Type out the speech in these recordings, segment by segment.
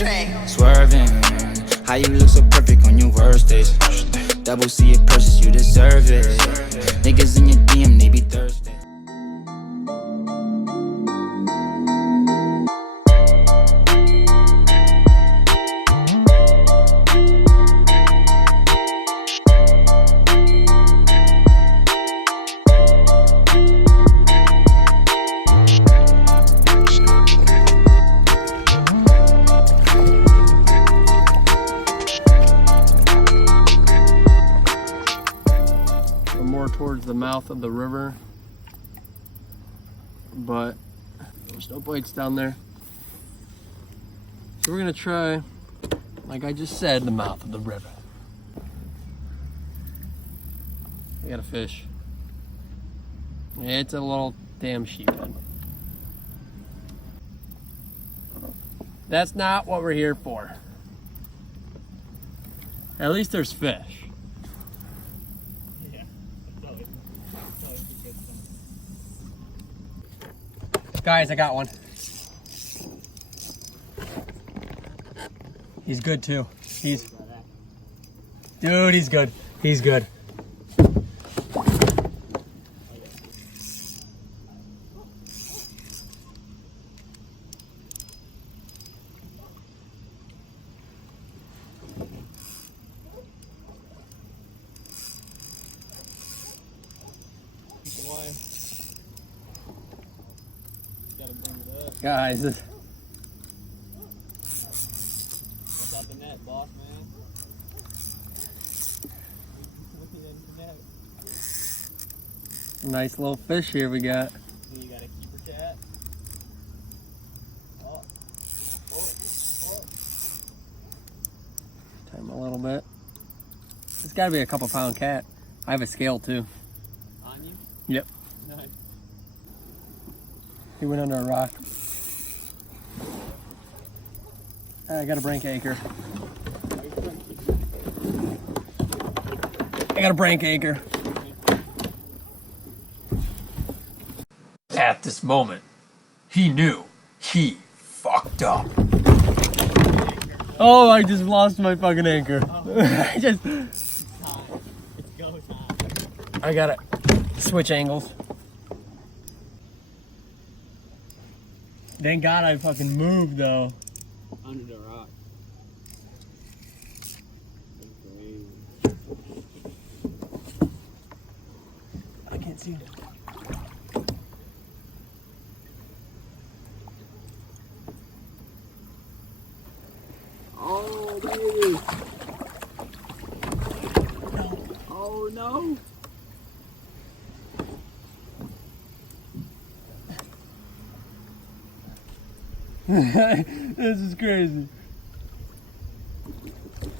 track. Swerving, how you look so perfect on your worst days. Double C it purchase, you deserve it. Niggas in your DM, they be thirsty. More towards the mouth of the river, but there's no bites down there, so we're gonna try, like I just said, the mouth of the river. I got a fish. It's a little damn sheephead. That's not what we're here for. At least there's fish. Guys, I got one. He's good too. Dude, he's good. He's good. Guys, What's up the net, boss man? nice little fish here we got. You got a keeper cat? Oh. Time a little bit. It's got to be a couple pound cat. I have a scale too. On you? Yep. Nice. He went under a rock. I got a brink anchor. I got a brink anchor. At this moment, he knew he fucked up. Oh, I just lost my fucking anchor. I just... It's time. It's go time. I gotta switch angles. Thank God I fucking moved though. Under the rock. I can't see him. Oh, baby. No. Oh, no. This is crazy.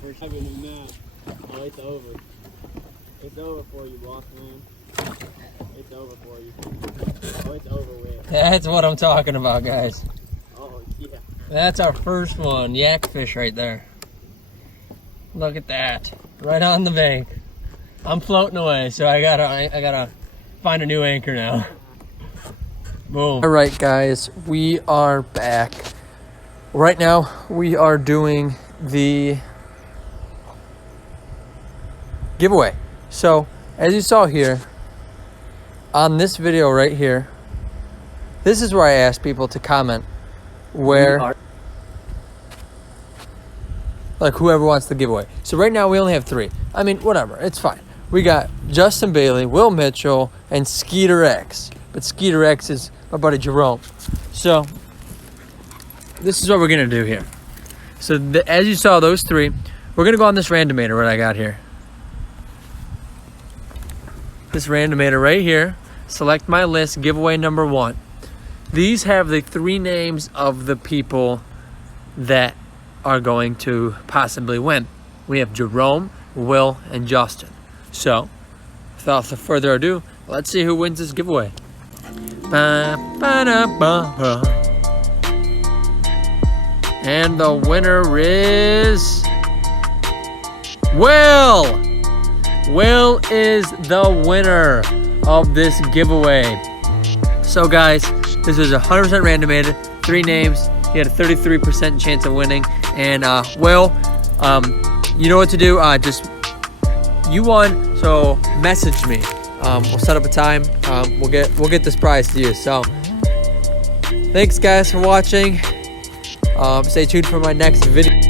We're having him now. Oh, it's over. It's over for you, boss man. It's over for you. Oh, it's over with. That's what I'm talking about, guys. Oh, yeah. That's our first one, yak fish right there. Look at that, right on the bank. I'm floating away, so I gotta find a new anchor now. Boom. All right, guys, we are back. Right now, we are doing the giveaway. So, as you saw here, on this video right here, this is where I ask people to comment where, like whoever wants the giveaway. So right now we only have 3. I mean, whatever, it's fine. We got Justin Bailey, Will Mitchell, and Skeeter X. But Skeeter X is my buddy Jerome. So this is what we're gonna do here. So as you saw, those 3, we're gonna go on this randomator what I got here. This randomator right here. Select my list, giveaway number 1. These have the 3 names of the people that are going to possibly win. We have Jerome, Will, and Justin. So, without further ado, let's see who wins this giveaway. And the winner is Will! Will is the winner of this giveaway. So guys, this was 100% randomated, 3 names. He had a 33% chance of winning. And Will, you know what to do. Just you won, so message me. We'll set up a time. We'll get this prize to you. So thanks guys for watching. Stay tuned for my next video.